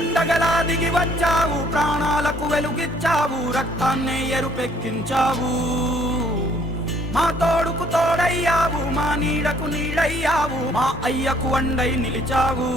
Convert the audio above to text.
పండగలా దిగి వచ్చావు, ప్రాణాలకు వెలుగిచ్చావు, రక్తాన్నే ఎరుపెక్కించావు. మా తోడుకు తోడయ్యావు, మా నీడకు నీడయ్యావు, మా అయ్యకు అండై నిలిచావు.